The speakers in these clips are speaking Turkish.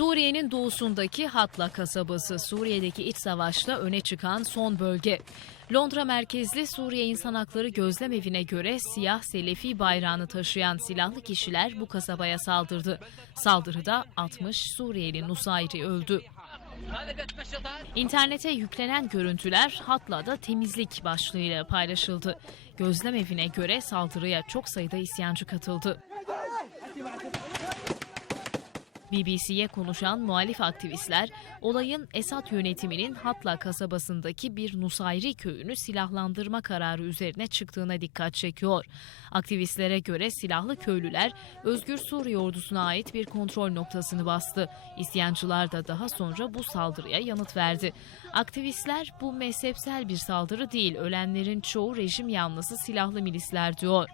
Suriye'nin doğusundaki Hatla kasabası Suriye'deki iç savaşta öne çıkan son bölge. Londra merkezli Suriye İnsan Hakları Gözlem Evi'ne göre siyah Selefi bayrağını taşıyan silahlı kişiler bu kasabaya saldırdı. Saldırıda 60 Suriyeli Nusayri öldü. İnternete yüklenen görüntüler Hatla'da temizlik başlığıyla paylaşıldı. Gözlem evine göre saldırıya çok sayıda isyancı katıldı. BBC'ye konuşan muhalif aktivistler, olayın Esad yönetiminin Hatla kasabasındaki bir Nusayri köyünü silahlandırma kararı üzerine çıktığına dikkat çekiyor. Aktivistlere göre silahlı köylüler Özgür Suriye ordusuna ait bir kontrol noktasını bastı. İsyancılar da daha sonra bu saldırıya yanıt verdi. Aktivistler bu mezhepsel bir saldırı değil, ölenlerin çoğu rejim yanlısı silahlı milisler diyor.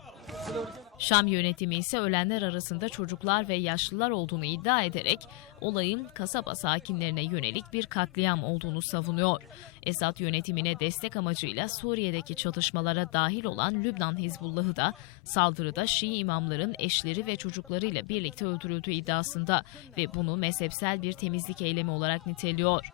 Şam yönetimi ise ölenler arasında çocuklar ve yaşlılar olduğunu iddia ederek olayın kasaba sakinlerine yönelik bir katliam olduğunu savunuyor. Esad yönetimine destek amacıyla Suriye'deki çatışmalara dahil olan Lübnan Hizbullah'ı da saldırıda Şii imamların eşleri ve çocuklarıyla birlikte öldürüldüğü iddiasında ve bunu mezhepsel bir temizlik eylemi olarak niteliyor.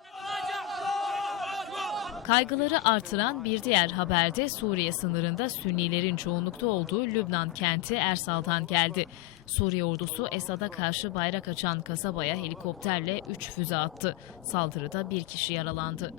Kaygıları artıran bir diğer haberde Suriye sınırında Sünnilerin çoğunlukta olduğu Lübnan kenti Ersal'dan geldi. Suriye ordusu Esad'a karşı bayrak açan kasabaya helikopterle 3 füze attı. Saldırıda bir kişi yaralandı.